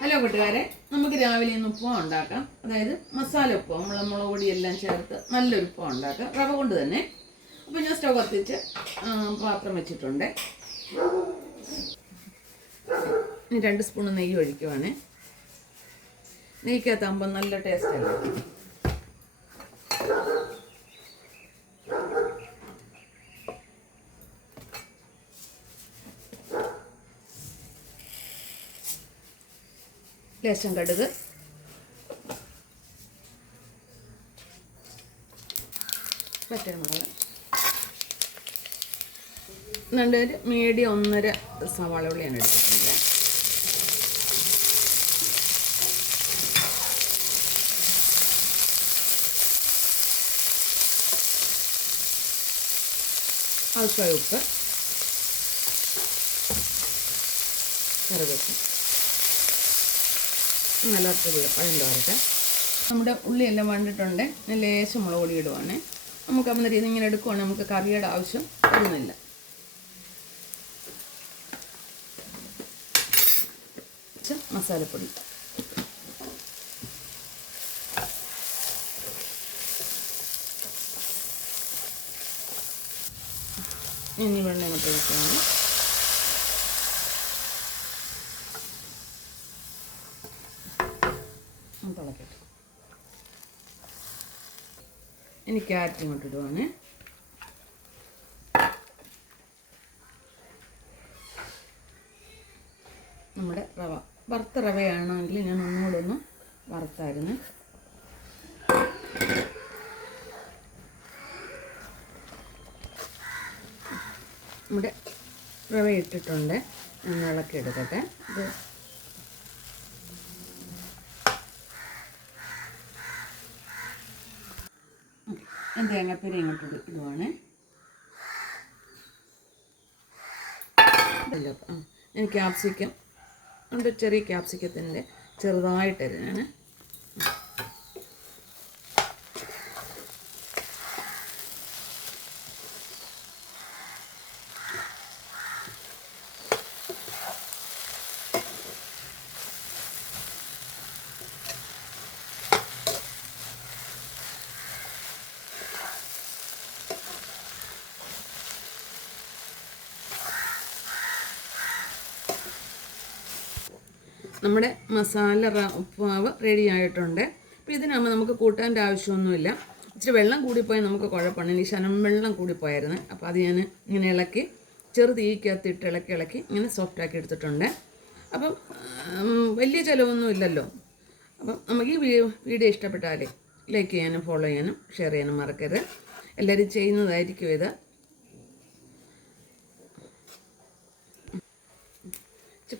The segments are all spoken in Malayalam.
ഹലോ കൂട്ടുകാരെ, നമുക്ക് രാവിലെ ഇന്ന് ഉപ്പുമാ ഉണ്ടാക്കാം. അതായത് മസാല ഉപ്പുമാ, നമ്മൾ മുളക് പൊടിയെല്ലാം ചേർത്ത് നല്ലൊരു ഉപ്പുമാ ഉണ്ടാക്കാം, റവ കൊണ്ട് തന്നെ. അപ്പോൾ ഞാൻ സ്റ്റവ് കത്തിച്ച് പാത്രം വെച്ചിട്ടുണ്ട്. 2 സ്പൂൺ നെയ്യ് ഒഴിക്കുവാണ്. നെയ്ക്കകത്താകുമ്പോൾ നല്ല ടേസ്റ്റ് അല്ലേ. ലേശം കടുക്, പച്ചമുളക്, നല്ലൊരു മീഡിയം 1.5 സവാള ഉള്ളിയാണ് എടുത്തിട്ടുണ്ട്. ആവശ്യമായ ഉപ്പ്, കറിവേപ്പില, നല്ല വഴണ്ട് വരട്ടെ. നമ്മുടെ ഉള്ളിയെല്ലാം വന്നിട്ടുണ്ട്. ലേശം മുളക് പൊടി ഇടുവാണ്. നമുക്ക് അപ്പം രീതി ഇങ്ങനെ എടുക്കുവാണെങ്കിൽ നമുക്ക് കറിയുടെ ആവശ്യം വരുന്നില്ല. മസാലപ്പൊടി, ഇനി വെള്ളം ഇങ്ങോട്ട് ഒഴിക്കുകയാണ്. തിളക്കട്ടെ. ഇനി ക്യാരറ്റ് ഇങ്ങോട്ട് ഇടുവാണ്. നമ്മുടെ റവ വറുത്ത റവയാണെങ്കിൽ ഞാൻ ഒന്നുകൂടെ ഒന്ന് വറുത്തായിരുന്നു. നമ്മുടെ റവ ഇട്ടിട്ടുണ്ട്. ഞാൻ ഇളക്കി എടുക്കട്ടെ. ഇത് തേങ്ങാപ്പീര ഇങ്ങോട്ട് ഇടുവാണ്. ഞാൻ ക്യാപ്സിക്കം ഉണ്ട്, ചെറിയ ക്യാപ്സിക്കത്തിൻ്റെ ചെറുതായിട്ടരിഞ്ഞാണ്. നമ്മുടെ മസാല ഉപ്പുമാവ് റെഡി ആയിട്ടുണ്ട്. അപ്പോൾ ഇതിനാകുമ്പോൾ നമുക്ക് കൂട്ടാൻ്റെ ആവശ്യമൊന്നുമില്ല. ഇച്ചിരി വെള്ളം കൂടിപ്പോയാൽ നമുക്ക് കുഴപ്പമാണ്. ഇനി ശനം വെള്ളം കൂടിപ്പോയായിരുന്നു. അപ്പോൾ അത് ഞാൻ ഇങ്ങനെ ഇളക്കി തീക്കകത്തിട്ട് ഇളക്കി ഇങ്ങനെ സോഫ്റ്റാക്കി എടുത്തിട്ടുണ്ട്. അപ്പം വലിയ ചിലവൊന്നും ഇല്ലല്ലോ. അപ്പം നമുക്ക് ഈ വീഡിയോ ഇഷ്ടപ്പെട്ടാലേ ലൈക്ക് ചെയ്യാനും ഫോളോ ചെയ്യാനും ഷെയർ ചെയ്യാനും മറക്കരുത്. എല്ലാവരും ചെയ്യുന്നതായിരിക്കും ഇത്.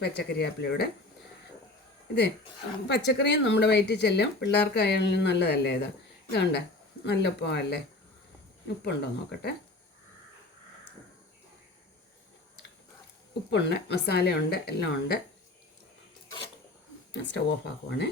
പച്ചക്കറിവേപ്പിലയുടെ ഇതേ പച്ചക്കറിയും നമ്മുടെ വയറ്റിൽ ചെല്ലും. പിള്ളേർക്കായാലും നല്ലതല്ലേ ഇത്. ഇതുണ്ട്, നല്ല ഉപ്പല്ലേ. ഉപ്പുണ്ടോ നോക്കട്ടെ. ഉപ്പുണ്ട്, മസാലയുണ്ട്, എല്ലാം ഉണ്ട്. Stove off ആക്കുവാണേ.